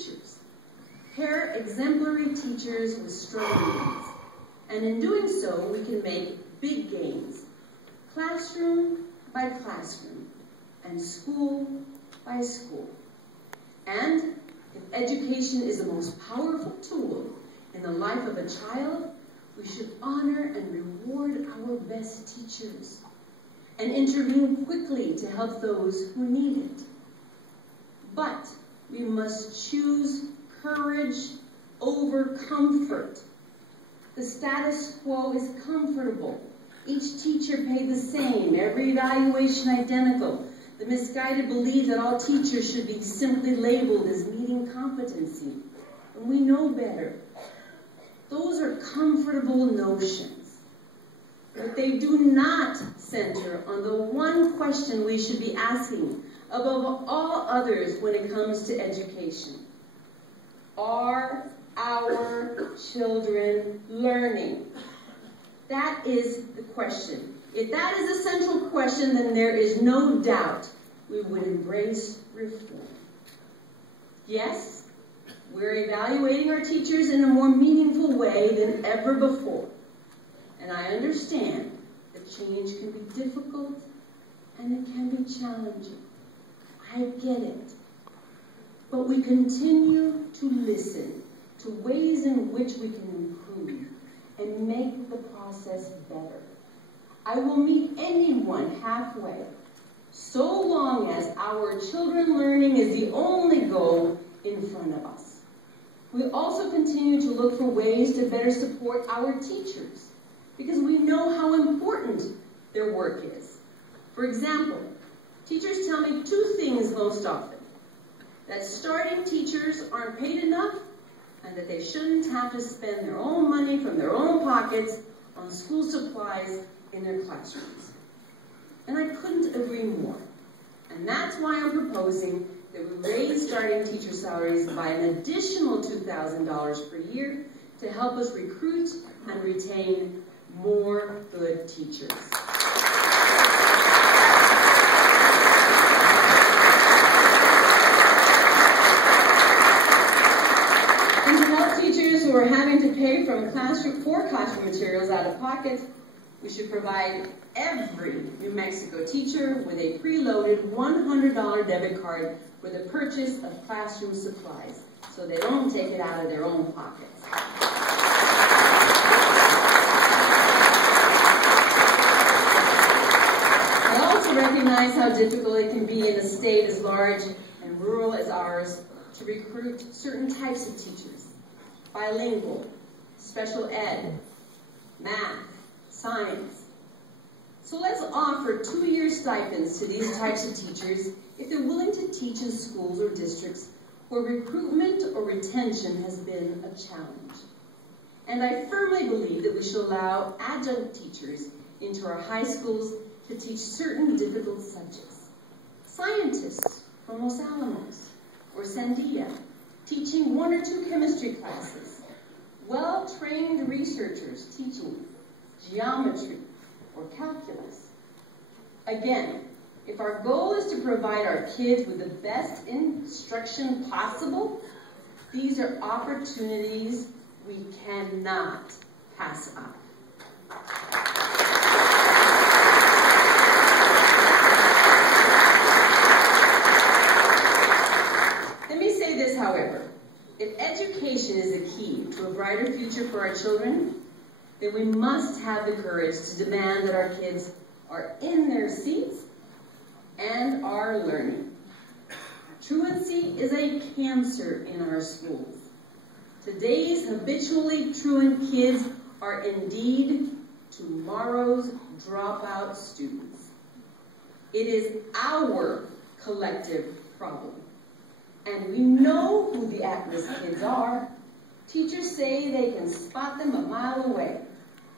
teachers. Pair exemplary teachers with strong needs. And in doing so, we can make big gains, classroom by classroom, and school by school. And if education is the most powerful tool in the life of a child, we should honor and reward our best teachers and intervene quickly to help those who need it. But we must choose courage over comfort. The status quo is comfortable. Each teacher paid the same, every evaluation identical. The misguided belief that all teachers should be simply labeled as meeting competency. And we know better. Those are comfortable notions. But they do not center on the one question we should be asking above all others when it comes to education. Are our children learning? That is the question. If that is the central question, then there is no doubt we would embrace reform. Yes, we're evaluating our teachers in a more meaningful way than ever before. And I understand that change can be difficult and it can be challenging. I get it. But we continue to listen to ways in which we can improve and make the process better. I will meet anyone halfway, so long as our children learning is the only goal in front of us. We also continue to look for ways to better support our teachers, because we know how important their work is. For example, teachers tell me two things most often: that starting teachers aren't paid enough, and that they shouldn't have to spend their own money from their own pockets on school supplies in their classrooms. And I couldn't agree more. And that's why I'm proposing that we raise starting teacher salaries by an additional $2,000 per year to help us recruit and retain more good teachers. And to help teachers who are having to pay for classroom materials out of pocket, we should provide every New Mexico teacher with a preloaded $100 debit card for the purchase of classroom supplies, so they don't take it out of their own pockets. I also recognize how difficult it can be in a state as large and rural as ours to recruit certain types of teachers: bilingual, special ed, math, science. So let's offer 2-year stipends to these types of teachers if they're willing to teach in schools or districts where recruitment or retention has been a challenge. And I firmly believe that we should allow adjunct teachers into our high schools to teach certain difficult subjects. Scientists from Los Alamos or Sandia teaching 1 or 2 chemistry classes. Well-trained researchers teaching geometry or calculus. Again, if our goal is to provide our kids with the best instruction possible, these are opportunities we cannot pass up. Let me say this, however. If education is the key to a brighter future for our children, then we must have the courage to demand that our kids are in their seats and are learning. Truancy is a cancer in our schools. Today's habitually truant kids are indeed tomorrow's dropout students. It is our collective problem. And we know who the at-risk kids are. Teachers say they can spot them a mile away.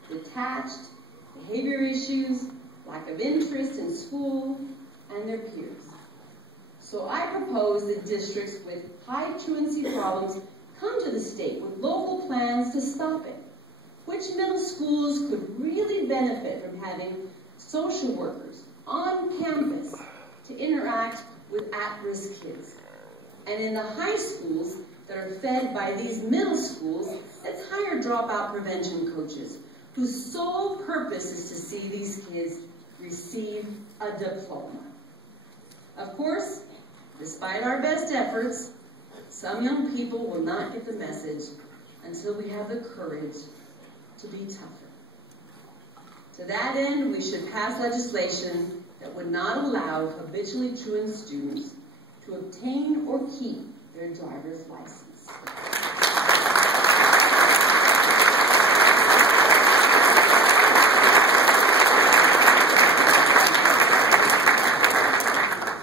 Detached, behavior issues, lack of interest in school, and their peers. So I propose that districts with high truancy problems come to the state with local plans to stop it. Which middle schools could really benefit from having social workers on campus to interact with at-risk kids? And in the high schools that are fed by these middle schools, let's hire dropout prevention coaches whose sole purpose is to see these kids receive a diploma. Of course, despite our best efforts, some young people will not get the message until we have the courage to be tougher. To that end, we should pass legislation that would not allow habitually truant students to obtain or keep their driver's license.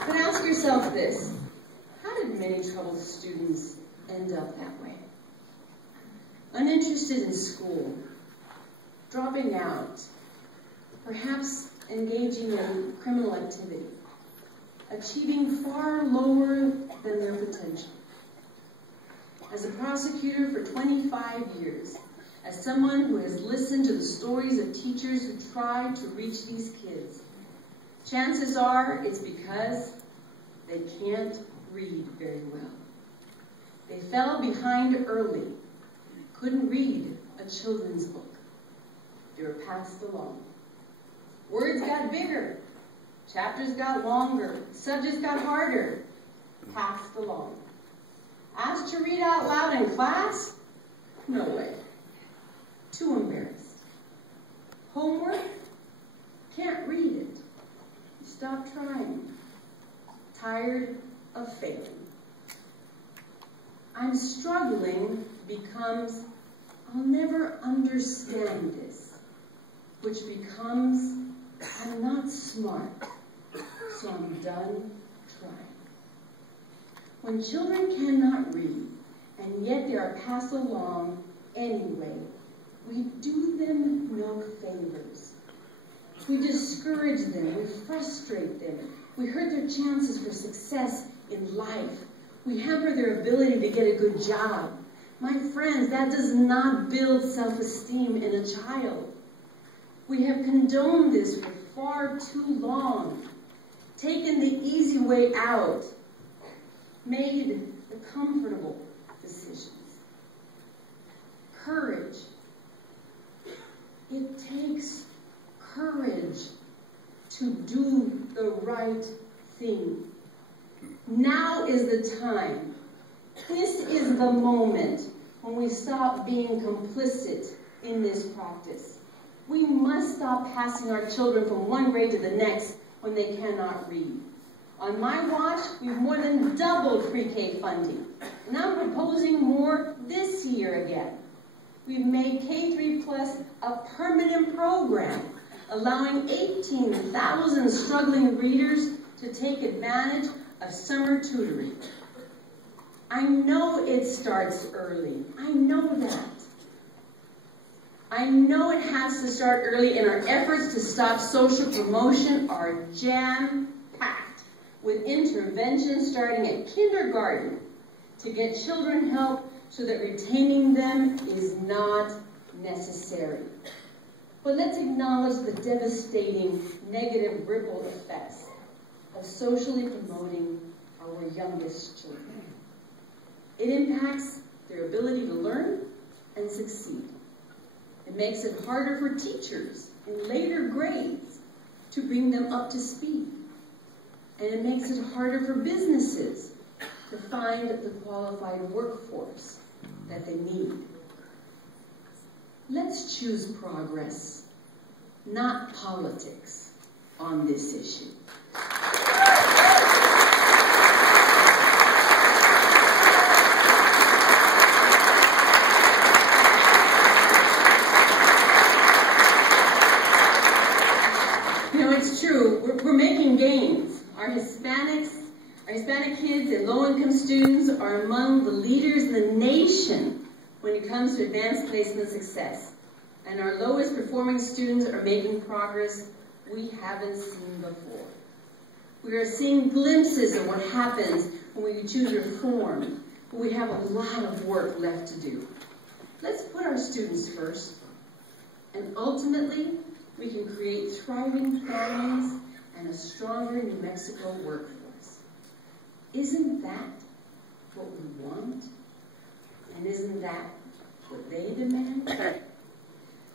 But ask yourself this: how did many troubled students end up that way? Uninterested in school, dropping out, perhaps engaging in criminal activity, achieving far lower than their potential. As a prosecutor for 25 years, as someone who has listened to the stories of teachers who try to reach these kids, chances are it's because they can't read very well. They fell behind early, couldn't read a children's book. They were passed along. Words got bigger, chapters got longer, subjects got harder, passed along. Asked to read out loud in class? No way. Too embarrassed. Homework? Can't read it. You stop trying. Tired of failing. I'm struggling becomes, I'll never understand this, which becomes, I'm not smart, so I'm done trying. When children cannot read, and yet they are passed along anyway, we do them no favors. We discourage them, we frustrate them, we hurt their chances for success in life. We hamper their ability to get a good job. My friends, that does not build self-esteem in a child. We have condoned this for far too long, taken the easy way out, made the comfortable decisions. Courage. It takes courage to do the right thing. Now is the time. This is the moment when we stop being complicit in this practice. We must stop passing our children from one grade to the next when they cannot read. On my watch, we've more than doubled pre-K funding, and I'm proposing more this year again. We've made K3+ a permanent program, allowing 18,000 struggling readers to take advantage of summer tutoring. I know it starts early. I know that. I know it has to start early, and our efforts to stop social promotion are jam-packed with interventions starting at kindergarten to get children help so that retaining them is not necessary. But let's acknowledge the devastating negative ripple effects of socially promoting our youngest children. It impacts their ability to learn and succeed. It makes it harder for teachers in later grades to bring them up to speed. And it makes it harder for businesses to find the qualified workforce that they need. Let's choose progress, not politics, on this issue. It's true, we're making gains. Our Hispanic kids and low-income students are among the leaders in the nation when it comes to advanced placement success. And our lowest performing students are making progress we haven't seen before. We are seeing glimpses of what happens when we choose reform, but we have a lot of work left to do. Let's put our students first, and ultimately, we can create thriving families and a stronger New Mexico workforce. Isn't that what we want? And isn't that what they demand?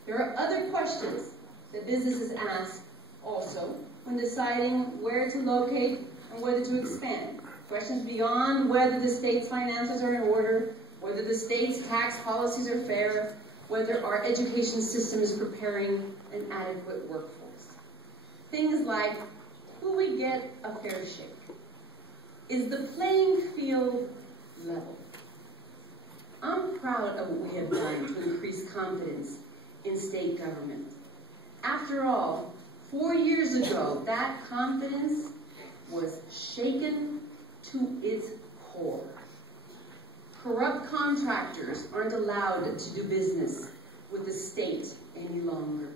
There are other questions that businesses ask also when deciding where to locate and whether to expand. Questions beyond whether the state's finances are in order, whether the state's tax policies are fair, whether our education system is preparing an adequate workforce. Things like, will we get a fair shake? Is the playing field level? I'm proud of what we have done to increase confidence in state government. After all, 4 years ago, that confidence was shaken to its core. Corrupt contractors aren't allowed to do business with the state any longer.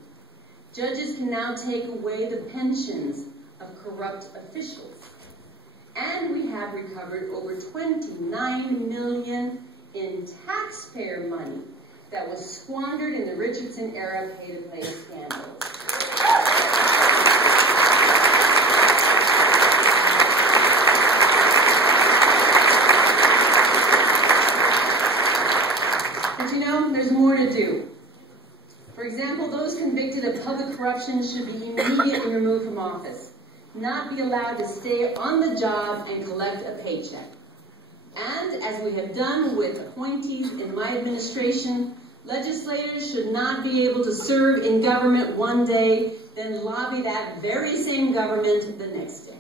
Judges can now take away the pensions of corrupt officials. And we have recovered over $29 million in taxpayer money that was squandered in the Richardson-era pay-to-play scandal. But you know, there's more to do. For example, those convicted of public corruption should be immediately removed from office, not be allowed to stay on the job and collect a paycheck. And as we have done with appointees in my administration, legislators should not be able to serve in government one day, then lobby that very same government the next day.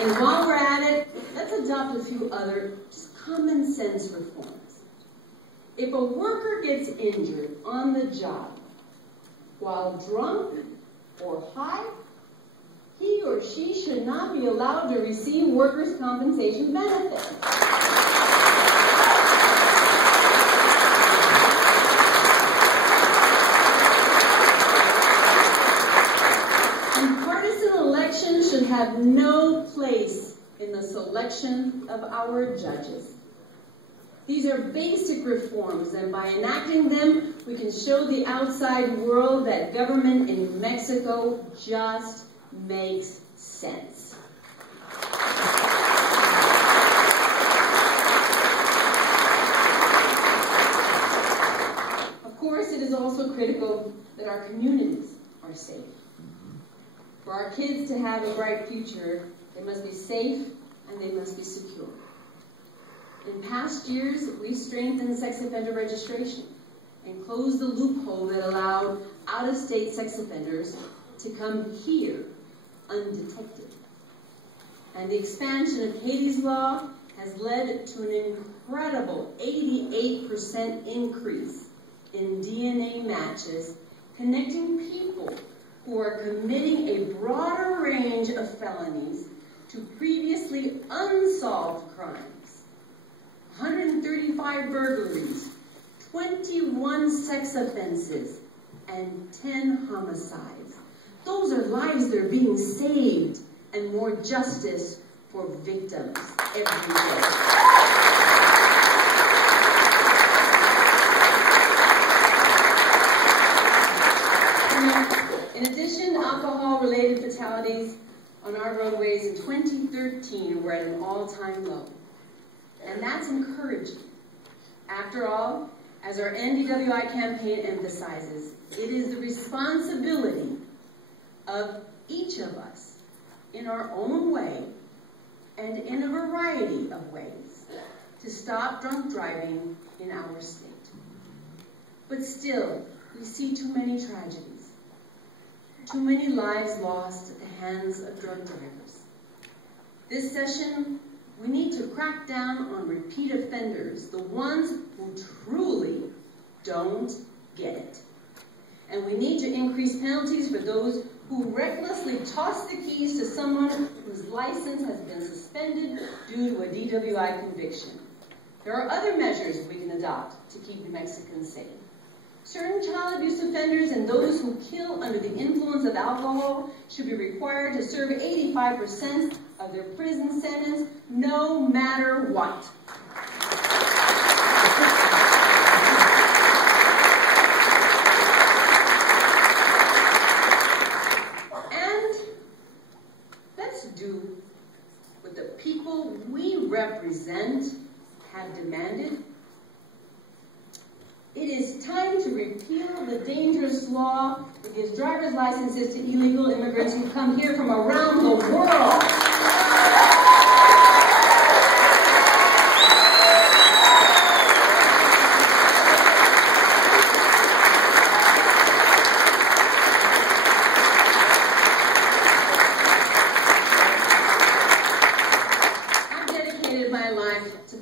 And while we're at it, let's adopt a few other just common sense reforms. If a worker gets injured on the job while drunk or high, he or she should not be allowed to receive workers' compensation benefits. And partisan elections should have no place in the selection of our judges. These are basic reforms, and by enacting them, we can show the outside world that government in Mexico just makes sense. Of course, it is also critical that our communities are safe. For our kids to have a bright future, they must be safe and they must be secure. In past years, we strengthened sex offender registration and closed the loophole that allowed out-of-state sex offenders to come here undetected. And the expansion of Katie's Law has led to an incredible 88% increase in DNA matches connecting people who are committing a broader range of felonies to previously unsolved crimes. 135 burglaries, 21 sex offenses, and 10 homicides. Those are lives that are being saved and more justice for victims every day. In addition, alcohol-related fatalities on our roadways in 2013 were at an all-time low. And that's encouraging. After all, as our NDWI campaign emphasizes, it is the responsibility of each of us in our own way and in a variety of ways to stop drunk driving in our state. But still, we see too many tragedies, too many lives lost at the hands of drug drivers. This session, we need to crack down on repeat offenders, the ones who truly don't get it. And we need to increase penalties for those who recklessly toss the keys to someone whose license has been suspended due to a DWI conviction. There are other measures we can adopt to keep Mexicans safe. Certain child abuse offenders and those who kill under the influence of alcohol should be required to serve 85% of their prison sentence, no matter what. resent, have demanded. It is time to repeal the dangerous law that gives driver's licenses to illegal immigrants who come here from around the world.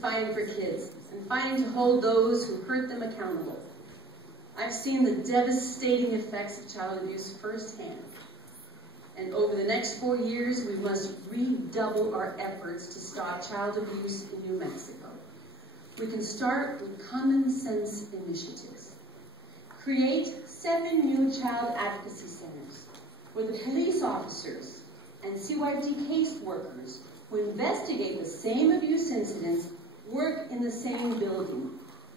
Fighting for kids and fighting to hold those who hurt them accountable. I've seen the devastating effects of child abuse firsthand. And over the next 4 years, we must redouble our efforts to stop child abuse in New Mexico. We can start with common sense initiatives. Create 7 new child advocacy centers where the police officers and CYFD caseworkers who investigate the same abuse incidents work in the same building,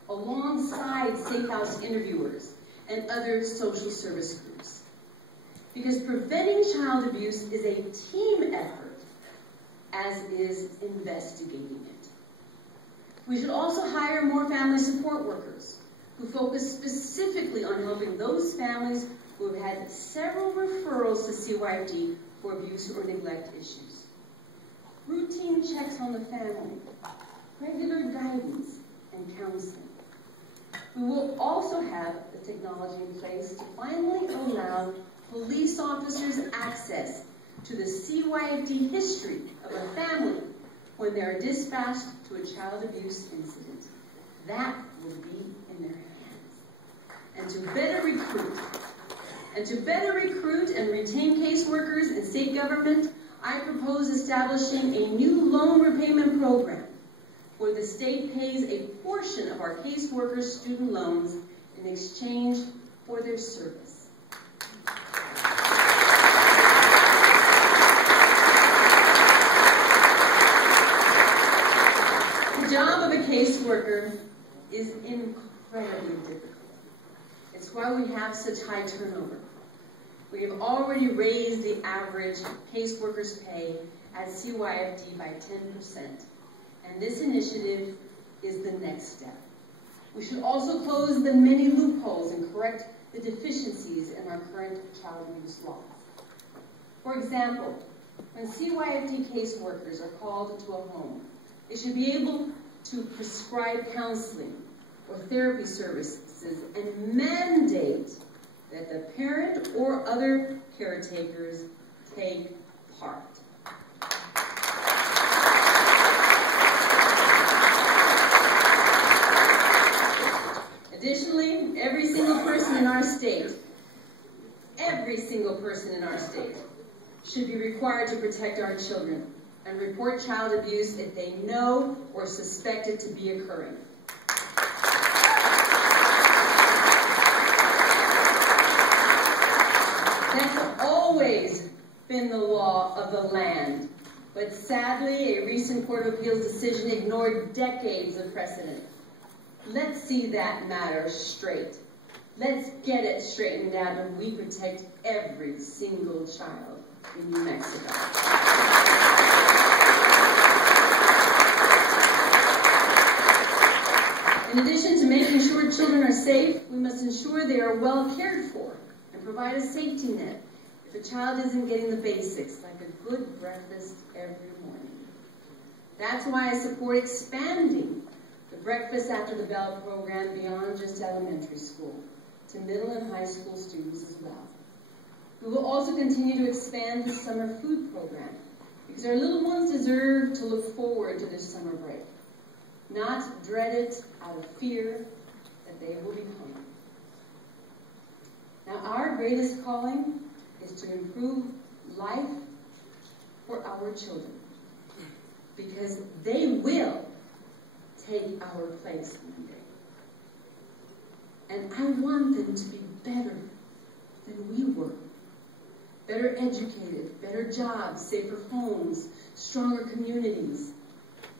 alongside safe house interviewers and other social service groups. Because preventing child abuse is a team effort, as is investigating it. We should also hire more family support workers who focus specifically on helping those families who have had several referrals to CYFD for abuse or neglect issues. Routine checks on the family, regular guidance, and counseling. We will also have the technology in place to finally allow police officers access to the CYFD history of a family when they are dispatched to a child abuse incident. That will be in their hands. And to better recruit and retain caseworkers in state government, I propose establishing a new loan repayment program where the state pays a portion of our caseworkers' student loans in exchange for their service. The job of a caseworker is incredibly difficult. It's why we have such high turnover. We have already raised the average caseworker's pay at CYFD by 10%. And this initiative is the next step. We should also close the many loopholes and correct the deficiencies in our current child abuse laws. For example, when CYFD caseworkers are called into a home, they should be able to prescribe counseling or therapy services and mandate that the parent or other caretakers take part. Additionally, every single person in our state should be required to protect our children and report child abuse if they know or suspect it to be occurring. That's always been the law of the land, but sadly, a recent Court of Appeals decision ignored decades of precedent. Let's see that matter straight. Let's get it straightened out and we protect every single child in New Mexico. In addition to making sure children are safe, we must ensure they are well cared for and provide a safety net if a child isn't getting the basics, like a good breakfast every morning. That's why I support expanding the Breakfast After the Bell program beyond just elementary school, to middle and high school students as well. We will also continue to expand the summer food program, because our little ones deserve to look forward to this summer break, not dread it out of fear that they will be hungry. Now, our greatest calling is to improve life for our children, because they will take our place one day. And I want them to be better than we were. Better educated, better jobs, safer homes, stronger communities.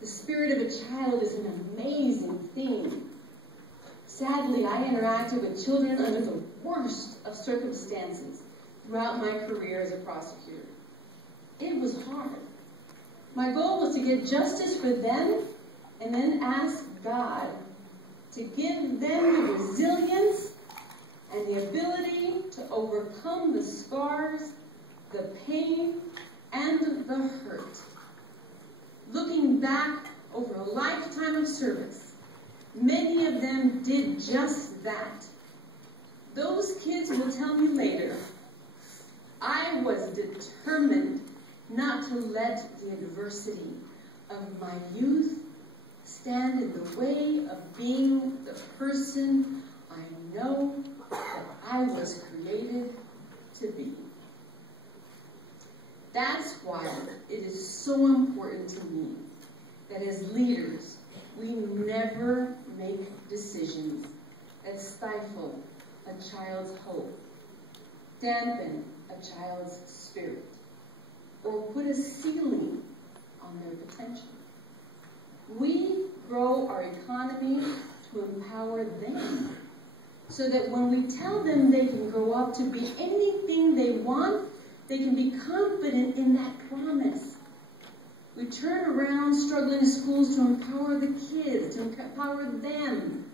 The spirit of a child is an amazing thing. Sadly, I interacted with children under the worst of circumstances throughout my career as a prosecutor. It was hard. My goal was to get justice for them and then ask God to give them the resilience and the ability to overcome the scars, the pain, and the hurt. Looking back over a lifetime of service, many of them did just that. Those kids will tell me later, I was determined not to let the adversity of my youth stand in the way of being the person I know that I was created to be. That's why it is so important to me that as leaders, we never make decisions that stifle a child's hope, dampen a child's spirit, or put a ceiling on their potential. We grow our economy to empower them, so that when we tell them they can grow up to be anything they want, they can be confident in that promise. We turn around struggling schools to empower the kids, to empower them.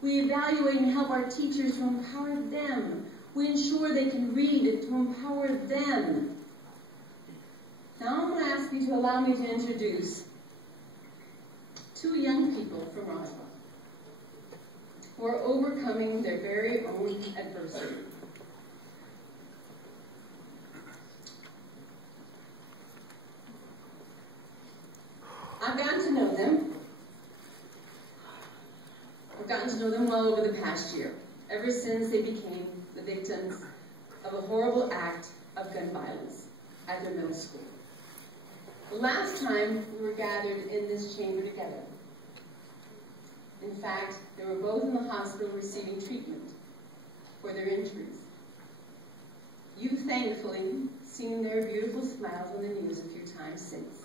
We evaluate and help our teachers to empower them. We ensure they can read to empower them. Now I'm going to ask you to allow me to introduce two young people from Roswell who are overcoming their very own adversity. I've gotten to know them. I've gotten to know them well over the past year, ever since they became the victims of a horrible act of gun violence at their middle school. The last time we were gathered in this chamber together, in fact, they were both in the hospital receiving treatment for their injuries. You've thankfully seen their beautiful smiles on the news a few times since.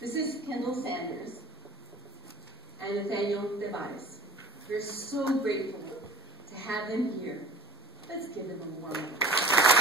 This is Kendall Sanders and Nathaniel Device. We're so grateful to have them here. Let's give them a warm welcome.